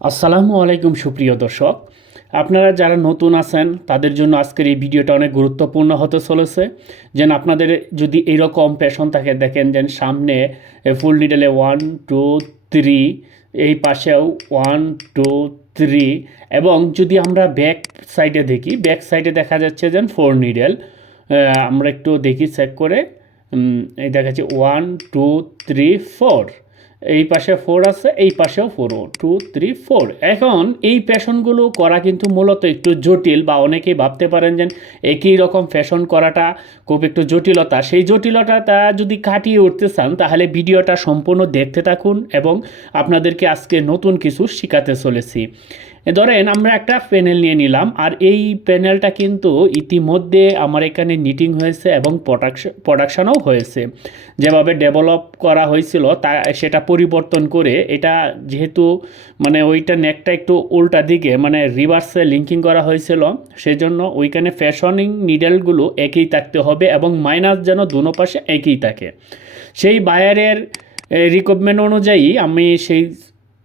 আসসালামু আলাইকুম সুপ্রিয় দর্শক। আপনারা যারা নতুন আছেন, তাদের জন্য আজকের এই ভিডিওটা অনেক গুরুত্বপূর্ণ হতে চলেছে। যেন আপনাদের যদি এইরকম পেশন থাকে, দেখেন যেন সামনে ফুল নিডেলে ওয়ান টু থ্রি এই পাশেও ওয়ান টু থ্রি এবং যদি আমরা ব্যাক সাইডে দেখি ব্যাক সাইডে দেখা যাচ্ছে যেন ফোর নিডেল আমরা একটু দেখি চেক করে এই দেখা যাচ্ছে ওয়ান টু থ্রি ফোর এই পাশে ফোর আছে, এই পাশেও ফোর টু থ্রি ফোর এখন এই ফ্যাশনগুলো করা কিন্তু মূলত একটু জটিল বা অনেকেই ভাবতে পারেন যে একই রকম ফ্যাশন করাটা খুব একটু জটিলতা। সেই জটিলতাটা যদি কাটিয়ে উঠতে চান, তাহলে ভিডিওটা সম্পূর্ণ দেখতে থাকুন এবং আপনাদেরকে আজকে নতুন কিছু শেখাতে চলেছি। ধরেন, আমরা একটা প্যানেল নিয়ে নিলাম, আর এই প্যানেলটা কিন্তু ইতিমধ্যে আমার এখানে নিটিং হয়েছে এবং প্রোডাকশন প্রোডাকশনও হয়েছে। যেভাবে ডেভেলপ করা হয়েছিল, তা, সেটা পরিবর্তন করে এটা যেহেতু মানে ওইটা নেকটা একটু উল্টা দিকে মানে রিভার্সে লিঙ্কিং করা হয়েছিল, সেজন্য ওইখানে ফ্যাশনিং নিডেলগুলো একই থাকতে হবে এবং মাইনাস যেন দুনো পাশে একই থাকে। সেই বায়ারের রিকোয়ারমেন্ট অনুযায়ী আমি সেই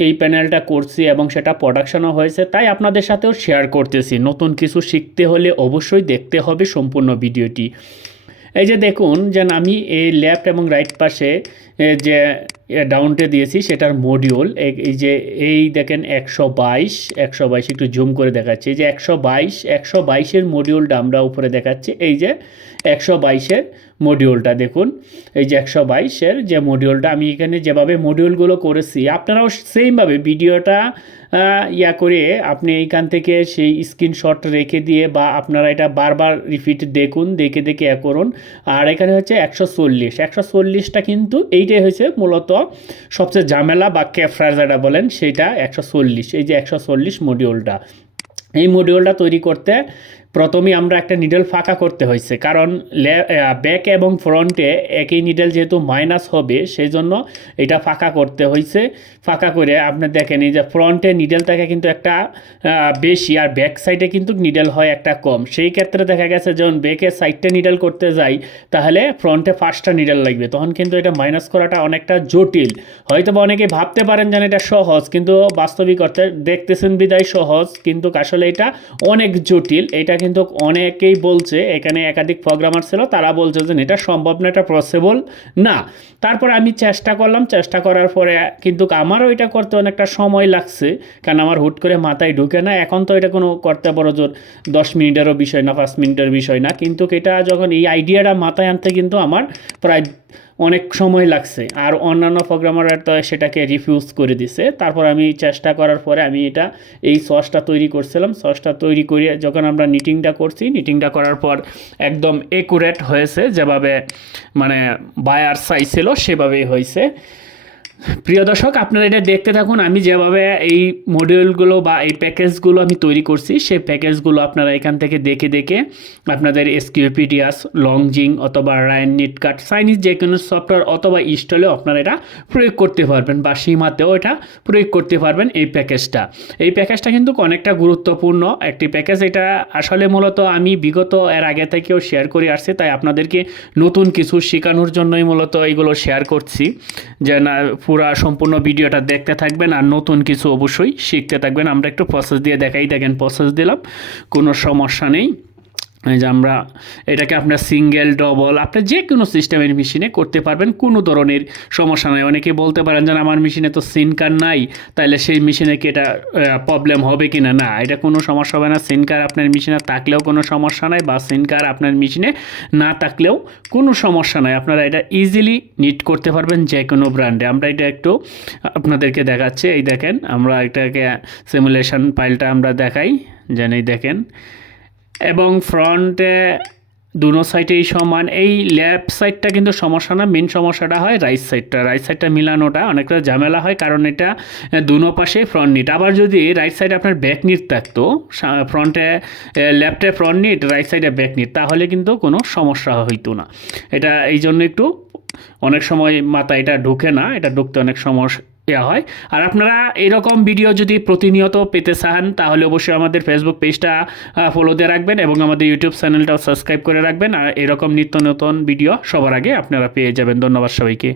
এই প্যানেলটা করছি এবং সেটা প্রোডাকশনও হয়েছে, তাই আপনাদের সাথেও শেয়ার করতেছি। নতুন কিছু শিখতে হলে অবশ্যই দেখতে হবে সম্পূর্ণ ভিডিওটি। এই যে দেখুন, যেন আমি এই লেফট এবং রাইট পাশে যে ডাউনটে দিয়েছি, সেটার মডিউল এই যে, এই দেখেন একশো বাইশ একশো বাইশ একটু জুম করে দেখাচ্ছি। এই যে একশো বাইশ, একশো বাইশের মডিউলটা আমরা উপরে দেখাচ্ছি। এই যে, একশো বাইশের মডিউলটা দেখুন। এই যে একশো বাইশের যে মডিউলটা আমি এখানে যেভাবে মডিউলগুলো করেছি, আপনারাও সেমভাবে ভিডিওটা ইয়া করে আপনি এইখান থেকে সেই স্ক্রিনশট রেখে দিয়ে বা আপনারা এটা বারবার রিপিট দেখুন, দেখে দেখে ইয়া করুন। আর এখানে হচ্ছে একশো চল্লিশ। একশো চল্লিশটা কিন্তু এইটাই হয়েছে মূলত সবচেয়ে ঝামেলা বা ক্যাফরার যেটা বলেন, সেটা একশো চল্লিশ। এই যে একশো চল্লিশ মডিউলটা এই মডিউলটা তৈরি করতে প্রথমে আমরা একটা নিডল ফাঁকা করতে হয়েছে, কারণ ব্যাক এবং ফ্রন্টে একই নিডল যেহেতু মাইনাস হবে সেই জন্য এটা ফাঁকা করতে হয়েছে। ফাঁকা করে আপনি দেখেন এই যে ফ্রন্টে নিডল থাকে কিন্তু একটা বেশি, আর ব্যাক সাইডে কিন্তু নিডল হয় একটা কম। সেই ক্ষেত্রে দেখা গেছে যখন ব্যাকের সাইডটা নিডল করতে যাই, তাহলে ফ্রন্টে ফার্স্টটা নিডল লাগবে। তখন কিন্তু এটা মাইনাস করাটা অনেকটা জটিল। হয়তো বা অনেকে ভাবতে পারেন যেন এটা সহজ, কিন্তু বাস্তবিক অর্থে দেখতেছেন বিদায় সহজ, কিন্তু আসলে এটা অনেক জটিল। এটা কিন্তু অনেকেই বলছে, এখানে একাধিক প্রোগ্রামার ছিল, তারা বলছে যে এটা সম্ভব না এটা পসিবল না। তারপর আমি চেষ্টা করলাম, চেষ্টা করার পরে কিন্তু আমারও এটা করতে অনেকটা সময় লাগছে, কারণ আমার হুট করে মাথায় ঢুকে না। এখন তো এটা কোনো করতে বড় জোর, দশ মিনিটেরও বিষয় না, পাঁচ মিনিটের বিষয় না। কিন্তু এটা যখন এই আইডিয়াটা মাথায় আনতে কিন্তু আমার প্রায় অনেক সময় লাগছে। আর অন্যান্য প্রোগ্রামাররা তো সেটাকে রিফিউজ করে দিছে। তারপর আমি চেষ্টা করার পরে আমি এটা, এই সসটা তৈরি করছিলাম। সসটা তৈরি করে যখন আমরা নিটিংটা করছি নিটিংটা করার পর একদম একুরেট হয়েছে। যেভাবে মানে বায়ার চাইছিল, সেভাবেই হয়েছে। প্রিয় দর্শক, আপনারা এটা দেখতে থাকুন। আমি যেভাবে এই মডিউলগুলো বা এই প্যাকেজগুলো আমি তৈরি করছি, সেই প্যাকেজগুলো আপনারা এখান থেকে দেখে দেখে আপনাদের এসকিউপিডিয়াস লংজিং অথবা রায়ন নিটকাট চাইনিজ যে কোনো সফটওয়্যার অথবা ইনস্টলেও আপনারা এটা প্রয়োগ করতে পারবেন বা সীমাতেও এটা প্রয়োগ করতে পারবেন এই প্যাকেজটা এই প্যাকেজটা কিন্তু অনেকটা গুরুত্বপূর্ণ একটি প্যাকেজ এটা আসলে মূলত আমি বিগত এর আগে থেকেও শেয়ার করে আসছি, তাই আপনাদেরকে নতুন কিছু শেখানোর জন্যই মূলত এইগুলো শেয়ার করছি। যে না পুরা সম্পূর্ণ ভিডিওটা দেখতে থাকবেন আর নতুন কিছু অবশ্যই শিখতে থাকবেন। আমরা একটু প্রসেস দিয়ে দেখাই। দেখেন প্রসেস দিলাম, কোনো সমস্যা নেই। যে আমরা এটাকে আপনার সিঙ্গেল, ডবল, আপনার যে কোনো সিস্টেমের মেশিনে করতে পারবেন, কোনো ধরনের সমস্যা নাই। অনেকে বলতে পারেন যে আমার মেশিনে তো সিন কার্ড নাই তাহলে সেই মেশিনে কি এটা প্রবলেম হবে কি না না এটা কোনো সমস্যা হবে না। সিন কার্ড আপনার মেশিনে থাকলেও কোনো সমস্যা নাই, বা সিন কার্ড আপনার মেশিনে না থাকলেও কোনো সমস্যা নাই। আপনারা এটা ইজিলি নিট করতে পারবেন যে কোনো ব্র্যান্ডে আমরা এটা একটু আপনাদেরকে দেখাচ্ছি। এই দেখেন, আমরা এটাকে সিমুলেশন ফাইলটা আমরা দেখাই। যেন এই দেখেন এবং ফ্রন্টে দুনো সাইডেই সমান। এই লেফট সাইডটা কিন্তু সমস্যা না মেন সমস্যাটা হয় রাইট সাইডটা রাইট সাইডটা মিলানোটা অনেকটা ঝামেলা হয় কারণ এটা দুনো পাশে ফ্রন্ট নিট আবার যদি রাইট সাইডে আপনার ব্যাক নিট থাকতো ফ্রন্টে লেফটে ফ্রন্ট নিট রাইট সাইডে ব্যাক নিট তাহলে কিন্তু কোনো সমস্যা হইতো না। এটা এই জন্য একটু অনেক সময় মাথা এটা ঢুকে না, এটা ঢুকতে অনেক সমস্যা দেওয়া হয়। আর আপনারা এরকম ভিডিও যদি প্রতিনিয়ত পেতে চান, তাহলে অবশ্যই আমাদের ফেসবুক পেজটা ফলো দিয়ে রাখবেন এবং আমাদের ইউটিউব চ্যানেলটাও সাবস্ক্রাইব করে রাখবেন। আর এরকম নিত্য নতুন ভিডিও সবার আগে আপনারা পেয়ে যাবেন। ধন্যবাদ সবাইকে।